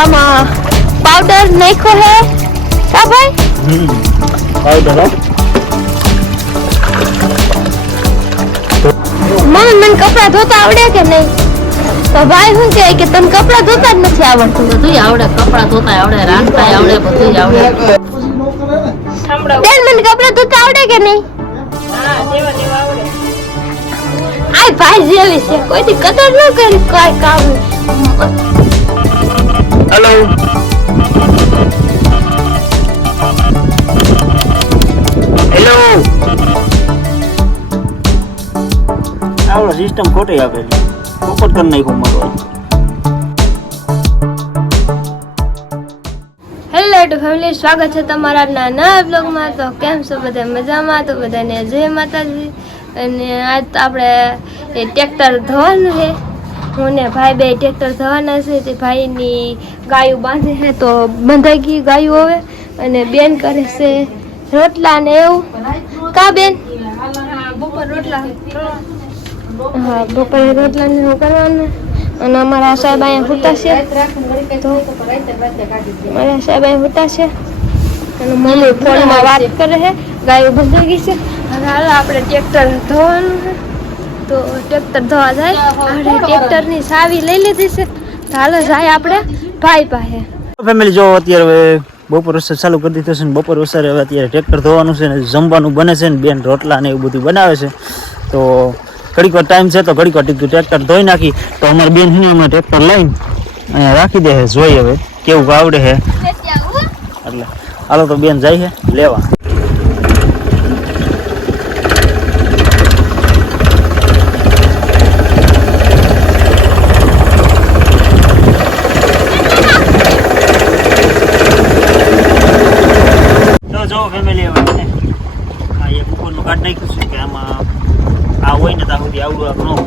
આમાં પાવડર નાખ્યો હે? કા ભાઈ? પાવડર મમ્મી મને કપડા ધોતા આવડે કે નહીં? તો ભાઈ શું કહે કે તને કપડા ધોતા જ નથી આવડતું? બધું આવડે કપડા ધોતા આવડે રાંધતા આવડે બધું આવડે. બેન મને કપડા ધોતા આવડે કે નહીં? આ ભાઈ જેવી છે. કોઈથી કદર ન કરી કોઈ કામ. હેલો હેલો આવડો સિસ્ટમ ખોટી આપેલી પોપટ કરી નાખ્યું મારો હેલો. ટુ ફેમિલી સ્વાગત છે તમારા નાના બ્લોગમાં તો કેમ છો બધા? મજામાં? તો બધાને જય માતાજી. અને આજ આપણે એ ટ્રેક્ટર ધોવાનું છે. હું ને ભાઈ બે ટ્રેક્ટર થવાના છે, તે ભાઈની ગાયું બાંધે છે, તો બંધાઈ ગઈ ગાયું હવે. અને બેન કરે છે રોટલા ને એવું. કા બેન? હા, બપોરે રોટલા ને એવું કરવાનું. અને અમારા સાહેબ અહીંયા ફૂટા છે. મારા સાહેબ અહીં ફૂટા છે. અને મમ્મી ફોનમાં વાત કરે છે. ગાયું બંધાઈ ગઈ છે. હવે હાલો, આપણે ટ્રેક્ટર ધોવાનું છે. તો ટ્રેક્ટર ધોવા જાય. આપણે ટ્રેક્ટરની સાવી લઈ લીધી છે. તો હાલો જાય આપણે ભાઈ પાસે. ફેમિલી જો અત્યારે હવે બપોર વરસાદ ચાલુ કરી દીધો છે ને બપોર વરસાદ હવે અત્યારે ટ્રેક્ટર ધોવાનું છે ને જમવાનું બને છે ને બેન રોટલા ને એવું બધું બનાવે છે. તો ઘડીક વાર ટાઈમ છે તો ઘડીક વાર ટીકું ટ્રેક્ટર ધોઈ નાખી. તો અમારી બેન છે અમે ટ્રેક્ટર લઈને અહીંયા રાખી દે છે જોઈ હવે કેવું આવડે છે. એટલે હાલો તો બેન જાય છે લેવા. ફેમિલી છે. ને આ એક ઉપરનું કાઢ નાખ્યું છે કે આમાં આ હોય ને ત્યાં સુધી આવડું આ ન હોય.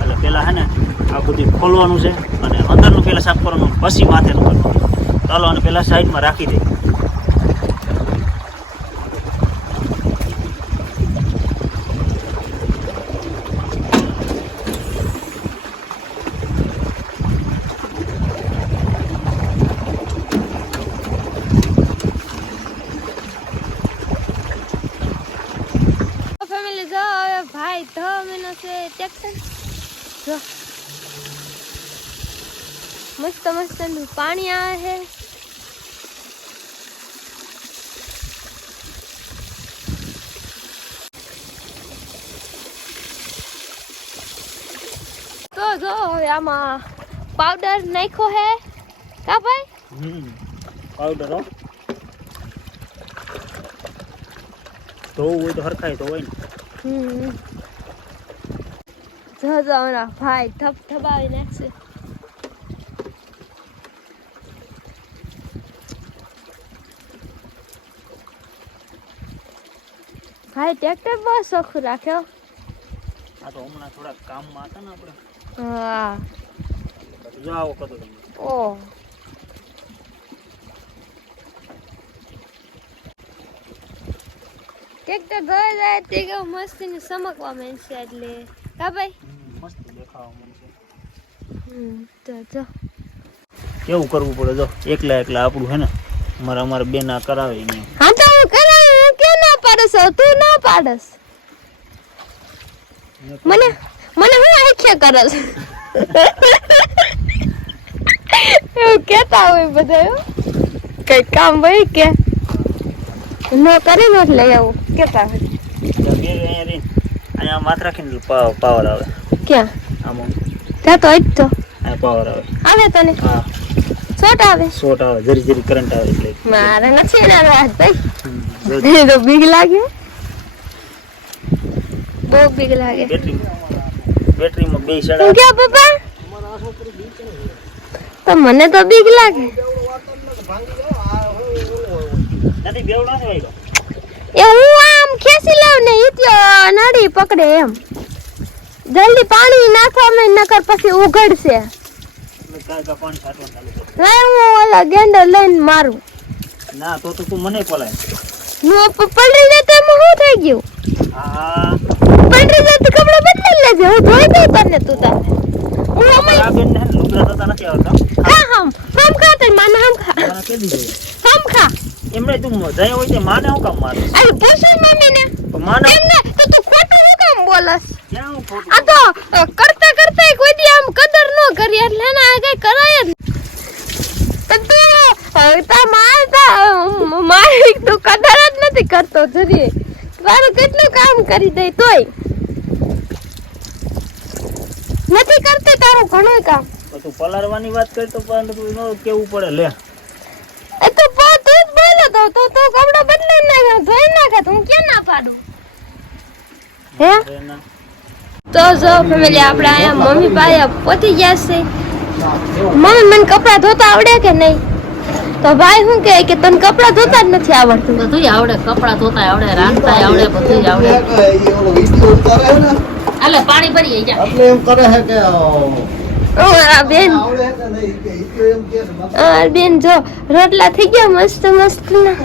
એટલે પહેલાં હે ને આ બધું ખોલવાનું છે અને અંદરનું પહેલાં સાફ કરવાનું, પછી માથેનું કરવાનું. ચાલો અને પહેલાં સાઈડમાં રાખી દે ફેમિલી જો હવે ભાઈ ધો મેનો છે ટ્રેક્ટર જો મસ્ત મસ્ત પાણી આવે છે તો જો હવે આમાં પાવડર નાખ્યો હે કા ભાઈ પાવડર હો ધોવું હોય તો હરખાય તો હોય ને જો જો ભાઈ થપ ધબાવી નાખશે ભાઈ ટ્રેક્ટર બહુ સખું રાખ્યો. આ તો હમણાં થોડા કામમાં હતા ને આપણે. હા. જો આવો કતો તમે ઓ. ટ્રેક્ટર ધોઈ જાય તે કેવું મસ્તી ને ચમકવા માંડશે એટલે. હા ભાઈ? મસ્ત દેખાવા માંડશે. તો જો. કેવું કરવું પડે જો એકલા એકલા આપણું હે ને? અમારે અમારે બેના કરાવે નહીં હા તો હું કરાવું હું કેમ ના પાડસ તું ના પાડસ. મને મને હું આખ્યા કરસ એવું કેતા હોય બધા કઈ કામ હોય કે? ન કરી નો લઈ આવું કેતા હોય. અહીંયા માથ રાખીને પાવર આવે. ક્યાં? આમાં ત્યાં તો જ તો. પાવર આવે. આવે તને? હા. શોટ આવે? શોટ આવે જરી જરી કરંટ આવે એટલે. મારે નથી ના ભાઈ. મને તો બીક લાગે બહુ બીક લાગે બેટરી બેટરીમાં બે સડા ક્યાં પપ્પા. તો મને તો બીક લાગે. એ હું આમ ખેંચી લઉં ને ઈત્યો ત્યો નડી પકડે એમ. જલ્દી પાણી નાખવામાં નકર પછી ઉઘડશે. હું ઓલા ગેંડો લઈને મારું. ના તો તો તું મને પલાય હું પ- પલળી જાય તો એમાં શું થઈ ગયું હા પલળી જાય તો કપડાં બદલી લેજે હું ધોઈ દઉં તને તું તારે હું અમારે હમણાં આ બેનને હે ને લુગડા થતા નથી આવતા હા હમ કેદી જોઈએ હમ ખા એમણે તું જાય હોય તે માને હું કામ મારે અરે પૂછો મમ્મી ને તો માને એમને તો તું ખોટું શું કામ બોલસ ક્યાં હું ખોટું આ તો અ, કરતા કરતા કોઈ દી આમ કદર ન કરી એટલે એને આ કઈ કરાય જ નહીં. તો તું અ, તા મારતા અ, મારી તું કદર જ નથી કરતો જરીએ મારું કેટલું કામ કરી દે તોય. નથી કરતી તારું ઘણું કામ. તો પલારવાની વાત કરી તો પણ તું કેવું પડે લે. એ તો પા તું જ બોલો તો તો તો કપડો બદલી નાખ ધોઈ નાખે હું ક્યાં ના પાડું? હે? તો જો ફેમિલી આપણે અહીંયા મમ્મી પાસે પહોંચી ગયા છે. મમ્મી મને કપડાં ધોતા આવડે કે નહીં? તો ભાઈ શું કે કે તને કપડાં ધોતા જ નથી આવડતું? બધું આવડે કપડાં ધોતા આવડે રાંધતા આવડે બધું આવડે. એટલે પાણી ભરી જા. એટલે એમ કરે છે કે બેન. જો રોટલા થઈ ગયા મસ્ત મસ્ત ના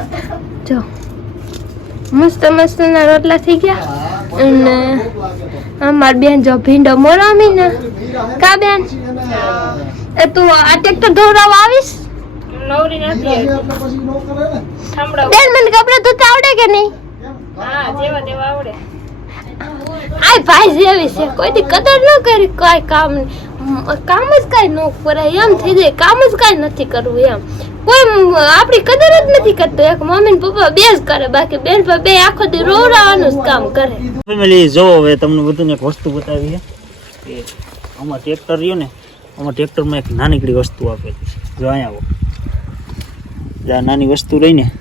જો મસ્ત મસ્ત ના રોટલા થઈ ગયા. અને અમાર બેન જો ભીંડો મોરામી ને? કા બેન? એ તું આ ટ્રેક્ટર ધોરાવા આવીશ? મીરા છે એટલે પછી નો કરે ને. બેન મને કપડાં ધોતા આવડે કે નહીં? કેમ? આય ભાઈ જેવી છે. કોઈ દી કદર ન કરી કોઈ કામ કામ જ કાંઈ ન કરાય. એમ થઈ જાય. કામ જ કાંઈ નથી કરવું એમ. કોઈ આપણી કદર જ નથી કરતો. એક મમ્મી ને પપ્પા બે જ કરે. બાકી બેન પર બે આખો દી રોવડાવવાનું જ કામ કરે. ફેમિલી જો હવે તમને બધું એક વસ્તુ બતાવી છે કે આમાં ટ્રેક્ટર રહ્યું ને આમાં ટ્રેક્ટરમાં એક નાનીકડી વસ્તુ આપેલી છે. જો અહીંયા આવો. આ નાની વસ્તુ લઈને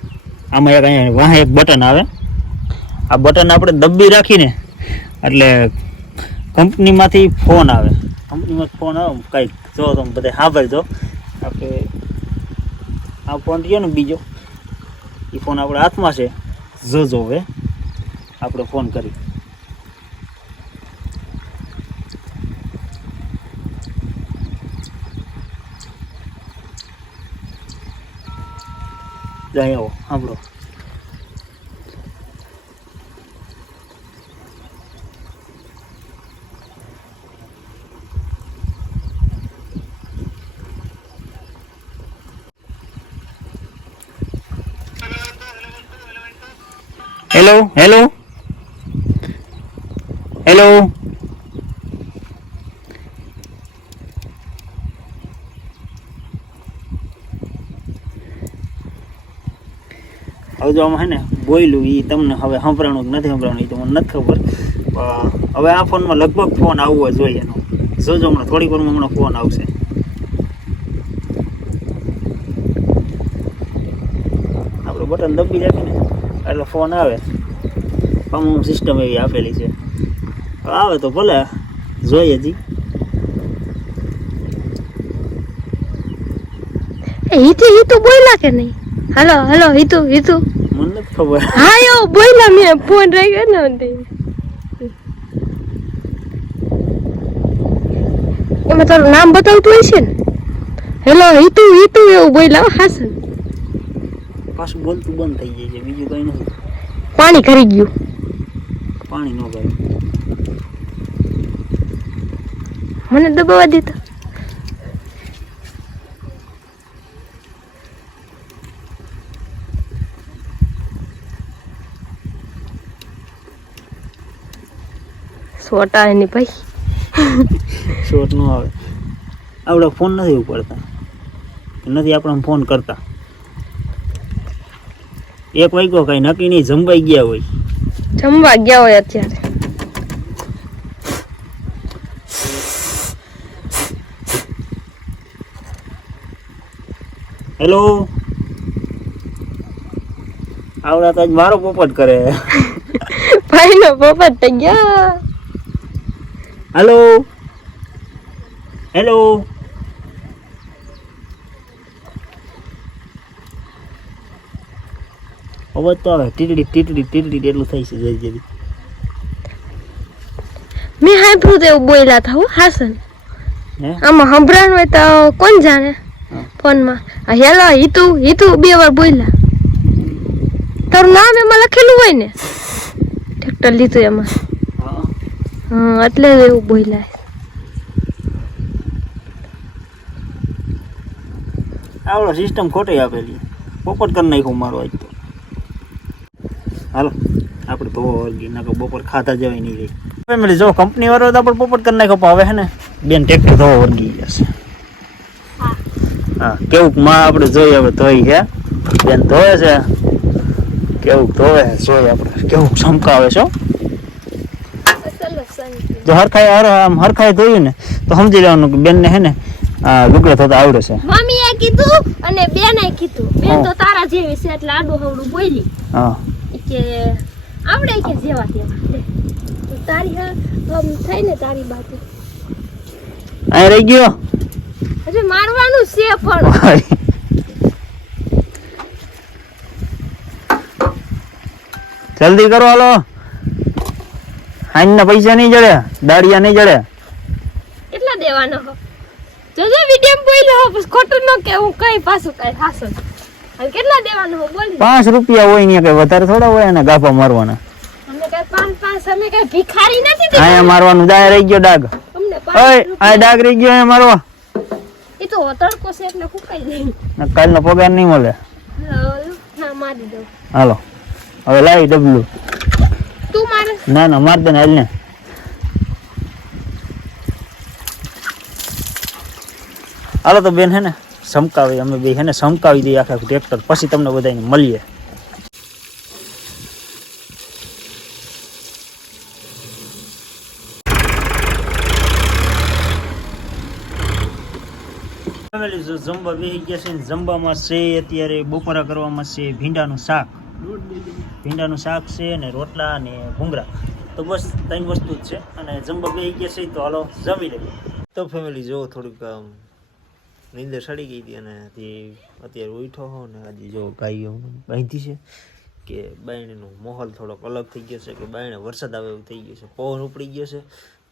આમાં એક અહીંયા વાહ એક બટન આવે. આ બટન આપણે દબ્બી રાખીને, એટલે કંપનીમાંથી ફોન આવે. કંપનીમાંથી ફોન આવે, કંઈક જો તમે બધા સાંભળજો આપણે આ ફોન રહ્યો ને બીજો. એ ફોન આપણા હાથમાં છે. જો હવે. આપણે ફોન કરી. જાય આવો સાંભળો હેલો હેલો હેલો હવે જો આમાં હે ને બોયલું એ તમને હવે સંભળાણું કે નથી સંભળાણું એ તો નથી ખબર. હવે આ ફોનમાં લગભગ ફોન આવવો જોઈએ એનો. જોજો હમણાં, થોડીક વારમાં હમણાં ફોન આવશે. આપણું બટન દબી રાખીને એટલે ફોન આવે. અમુક સિસ્ટમ એવી આપેલી છે. આવે તો ભલે, જોઈએ જી. એ હિતુ બોલ્યા કે નહીં? Hello, hello, Hitu Hitu. મને ખબર. હા એવો બોલ્યા મેં. ફોન રાખ્યો ને તે. એમાં તારું નામ બતાવતું હોય છે ને? હેલો હિતુ હિતુ એવું બોલ્યા હો, હાસન પાછું બોલતું બંધ થઈ જાય છે બીજું કઈ નથી. પાણી કરી ગયું. પાણી ન ગયું મને દબાવવા દીધો સોટા એની ભાઈ શોર્ટ ન આવે. આપણે ફોન નથી ઉપાડતા. નથી આપણે ફોન કરતા. એક વાગ્યો કઈ નક્કી નહીં જમવાઈ ગયા હોય. જમવા ગયા હોય અત્યારે. હેલો આવડા તો મારો પોપટ કરે. ભાઈ નો પોપટ થઈ ગયા. હેલો હેલો અવાજ તો આવે. ટીટડી ટીટડી ટીટડી એટલું થાય છે જઈ જઈ મેં સાંભળ્યું તો એવું બોલ્યા હતા હું હાસન આમાં સંભળાણ હોય તો કોણ જાણે ફોનમાં. હેલો હિતુ હિતુ બે વાર બોલ્યા. તારું નામ એમાં લખેલું હોય ને? ટ્રેક્ટર લીધું એમાં. હા એટલે એવું બોલ્યા. આવડો સિસ્ટમ ખોટી આપેલી. પોપટ કરી નાખ્યું મારો આજ તો. હાલો આપણે તો નાખો બપોર ખાતા જવાય નહીં રહી ફેમિલી જો કંપની વાળો તો આપણે પોપટ કરી નાખ્યો હવે હે ને, બેન ટ્રેક્ટર ધોવા વળગી જશે હા કેવું માં આપણે જોઈએ હવે ધોઈ છે. બેન ધોવે છે. કેવું ધોવે જોઈએ આપણે કેવું ચમકાવે છે જો હરખાઈ હર આમ હરખાઈ ધોયું ને તો સમજી લેવાનું કે બેનને હે ને લુગડા થતા આવડે છે. મમ્મીએ કીધું અને બેને કીધું. બેન તો તારા જેવી છે એટલે આડું હવડું બોલી. હા. કે આવડે કે જેવા તેવા. તારી હમ થઈ ને તારી બાજુ. અહીં રહી ગયો? હજુ મારવાનું છે પણ. જલ્દી કરો હાલો. હાઈન પૈસા નહીં જડે દાડિયા નહીં જડે. કેટલા દેવાનો હો. જોજો વીડિયો બોલ્યો હો ખોટું ન કે હું કઈ પાછું કઈ હાસો હવે કેટલા દેવાનો હો બોલ પાંચ રૂપિયા હોય ને કઈ વધારે થોડા હોય ને ગાફા મારવાના. અમે કઈ પાંચ પાંચ અમે કઈ ભિખારી નથી. અહીંયા મારવાનું દાય રહી ગયો ડાગ અમને ઓય આ ડાગ રહી ગયો એ મારવા. એ તો તડકો છે એટલે કુકાઈ જાય. ને કાલનો પગાર નહીં મળે. હાલો, હાલો હવે લાવી ડબલું. તું મારે? ના ના, માર હાલ ને. હાલો તો બેન હે ને, સમકાવી, અમે બે હે ને, સમકાવી દઈએ આખા ટ્રેક્ટર પછી તમને બધાને મળીએ. ફેમિલી જમવા બેસી ગયા છે જમવામાં છે, અત્યારે બપોરા કરવામાં છે, ભીંડાનું શાક. ભીંડાનું શાક છે અને રોટલા અને ભૂંગળા. તો બસ ત્રણ વસ્તુ જ છે. અને જમવા બે ગયા છે તો હાલો જમી લઈએ. તો ફેમિલી જો થોડુંક નીંદર સડી ગઈ હતી અને અત્યારે ઉઠો હો ને આજે જો ગાયો બાંધી છે કે બાયણીનો માહોલ થોડોક અલગ થઈ ગયો છે કે બાયણે વરસાદ આવે એવું થઈ ગયું છે. પવન ઉપડી ગયો છે.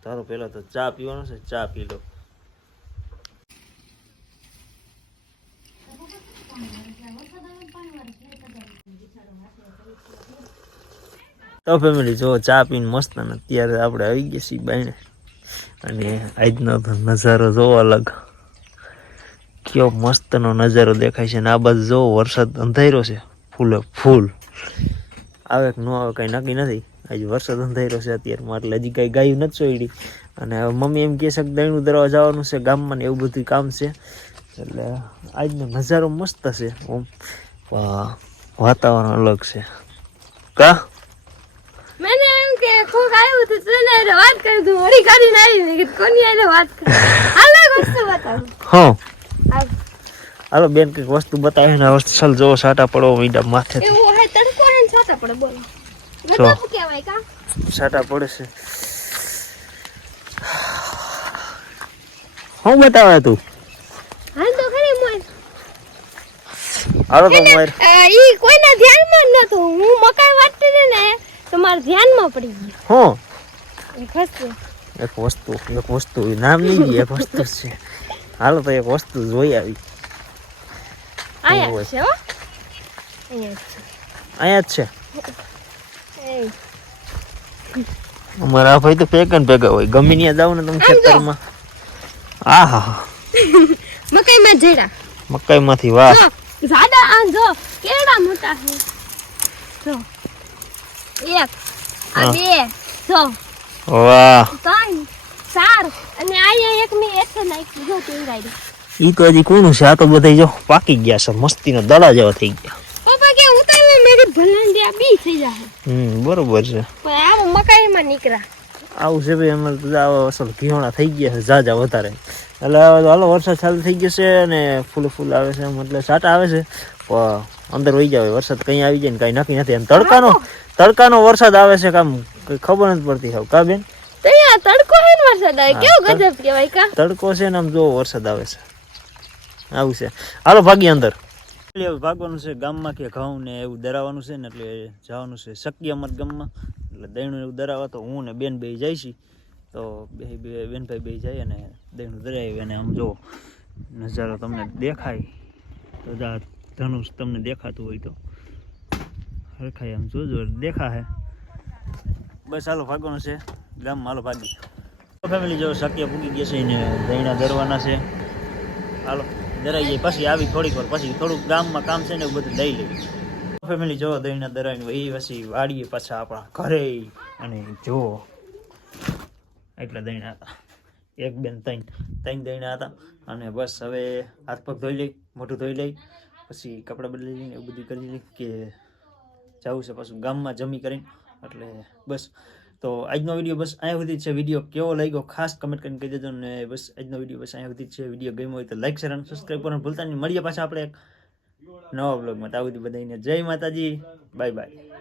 તારો પહેલાં તો ચા પીવાનો છે. ચા પી લો. તો ફેમિલી જો ચા પીને મસ્ત અને અત્યારે આપણે આવી ગયા છીએ બાયણે. અને આજનો નજારો જોવો અલગ. કયો મસ્તનો નજારો દેખાય છે ને આ બાજુ જોવો વરસાદ અંધાર્યો છે. ફૂલે ફૂલ. આવે કે ન આવે કાંઈ નક્કી નથી. આજે વરસાદ અંધાર્યો છે અત્યારમાં એટલે હજી કાંઈ ગાયું નથી ચોઈડી અને હવે મમ્મી એમ કહે છે કે દહીણું દરવા જવાનું છે ગામમાં ને એવું બધું કામ છે. એટલે આજનો નજારો મસ્ત છે. ઓમ, વાતાવરણ અલગ છે. કા? કે કોક આવ્યું તો તને હારે વાત કરી તું વળી કાઢી આવી મેં કીધું કોની હારે વાત કરી? હાલ વસ્તુ બતાવું. હા. હાલ. બેન કંઈક વસ્તુ બતાવે ને ચાલ જોવો સાટા પડો મીડા માથેથી એવું હે તડકો હે છાતા પડે બોલો. જો. ગજબ કહેવાય કા? સાટા પડે છે. શું બતાવે તું? હાલ તો ખરી મોય. હાલો તો અ, ઈ કોઈના ધ્યાનમાં નતું હું મકાઈ વાટતી ને તો મારા ધ્યાનમાં પડી ગયું. હું. એક વસ્તુ એક વસ્તુ એક વસ્તુ નામ નહીં ગઈ એક વસ્તુ છે. હાલો તો એક વસ્તુ જોઈ આવી. આયા છે હો. અહીંયા જ છે. અમારા ભાઈ તો પેક ને ભેગા હોય. ગમે ત્યાં જાવ ને તમે. ખેતરમાં. આ હા મકાઈમાં જઈરા મકાઈમાંથી વાહ. જો ઝાડા આ જો કેડા મોટા છે. જો. એક આ. બે જો. વાહ. ત્રણ ચાર અને અહીંયા એક મેં એક નાખી જો ટીંગાઈ ઈ તો હજી કોનું છે? આ તો બધા જો પાકી ગયા છે મસ્તીના દડા જેવા થઈ ગયા. પપ્પા કે તો મેરી ભલંડિયા બી થઈ જાય હમ બરોબર છે. પણ આવો મકાઈમાં નીકળ્યા. આવું છે ભાઈ આવા અસલ ઘીણા થઈ ગયા છે જાજા વધારે. એટલે હાલો વરસાદ ચાલુ થઈ ગયો છે અને ફૂલ ફૂલ આવે છે મતલબ સાટા આવે છે. પણ અંદર વહી જાય વરસાદ કઈ આવી જાય ને કઈ નક્કી નથી. અને તડકાનો તડકાનો વરસાદ આવે છે કામ કઈ ખબર નથી પડતી હવે કા બેન? તડકો હે ને વરસાદ આવે? કેવો ગજબ કહેવાય કા? તડકો છે ને આમ જો વરસાદ આવે છે. આવું છે. હાલો ભાગી અંદર. એટલે હવે ભાગવાનું છે ગામમાં કે ઘઉં ને એવું દરાવાનું છે ને એટલે જવાનું છે શક્ય અમર ગામમાં. એટલે દહીણું એવું દરાવવા તો હું ને બેન બે જાય છી તો બે બે બેનભાઈ બે જાય અને દહીણું દરાવી અને આમ જો નજારો તમને દેખાય. તો ધનુષ તમને દેખાતું હોય તો. હરખાય આમ જોજો દેખાશે બસ, હાલો, ભાગવાનું છે. ગામમાં હાલો, ભાગી. ફેમિલી જો શક્ય પૂગી ગયા છે ને દહીણા દરવાના છે. હાલો, દરાઈ જાય. પછી આવી થોડીક વાર, પછી થોડુંક ગામમાં કામ છે ને એવું બધું લઈ લઈએ. ફેમિલી જો દહીંના દરાઈને એ પછી વાડીએ પાછા આપણા ઘરે અને જો એટલા દહીણા હતા. એક બેન, ત્રણ ત્રણ દહીણા હતા. અને બસ હવે હાથ પગ ધોઈ લઈ, મોઢું ધોઈ લઈ, પછી કપડાં બદલી લઈને એવું બધું કરી લઈ કે જવું છે પાછું ગામમાં જમી કરીને. એટલે બસ. તો આજનો વીડિયો બસ અહીંયા સુધી છે. વીડિયો કેવો લાગ્યો? ખાસ કમેન્ટ કરીને કહી દેજો ને બસ આજનો વીડિયો બસ અહીંયા સુધી છે. વીડિયો ગમ્યો હોય તો લાઈક શેર અને સબસ્ક્રાઈબ કરવાનું ભૂલતા નહીં. મળીએ પાછા આપણે એક નવા બ્લોગમાં તો સુધી બધાને જય માતાજી. Bye bye